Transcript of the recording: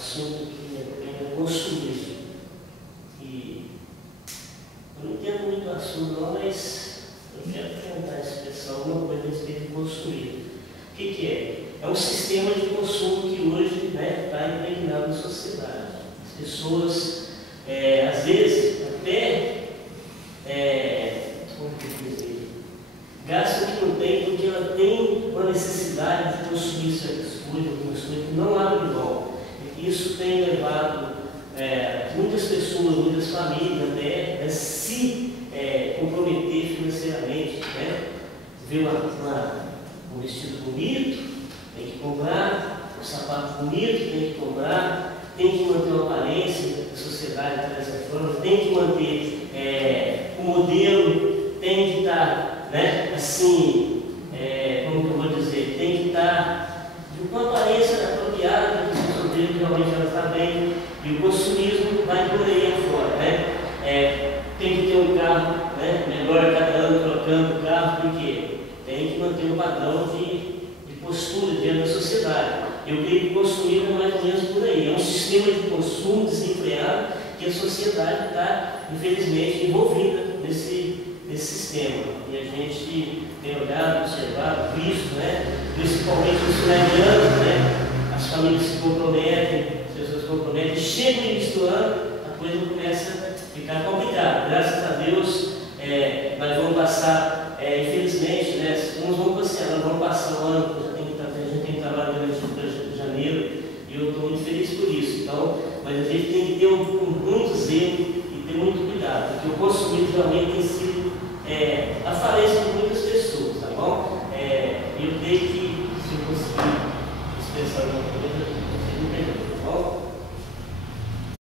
assunto que é consumismo. E eu não entendo muito o assunto não, mas eu quero tentar expressar alguma coisa a respeito de consumismo. O que é? É um sistema de consumo que hoje está impregnado na sociedade. As pessoas, às vezes, até gastam o que não tem porque ela tem uma necessidade de consumir certas coisas, algumas coisas que não abrem mão. Isso tem levado muitas pessoas, muitas famílias até a se comprometer financeiramente. Ver um vestido bonito, tem que comprar, um sapato bonito, tem que comprar, tem que manter uma aparência, a sociedade está dessa forma, tem que manter o modelo, tem que estar, assim, como que eu vou dizer, tem que estar com uma aparência apropriada para que o modelo realmente ela está bem, e o consumismo vai por aí afora. Tem que ter um carro, melhor cada ano trocando o carro, porque tem que manter um padrão de postura diante da sociedade. Eu creio que o consumismo é mais ou menos por aí. É um sistema de consumo desenfreado que a sociedade está, infelizmente, envolvida nesse sistema. E a gente tem olhado, observado, visto, principalmente os finalianos, as famílias se comprometem, as pessoas se comprometem, chegam em início do ano, a coisa começa a ficar complicada. Graças a Deus, nós vamos passar, infelizmente, uns vão passear, nós vamos passar o ano, a gente tem que trabalhar durante janeiro, e eu estou muito feliz por isso. Então, mas a gente tem que ter muito zelo e ter muito cuidado, porque o consumismo realmente tem sido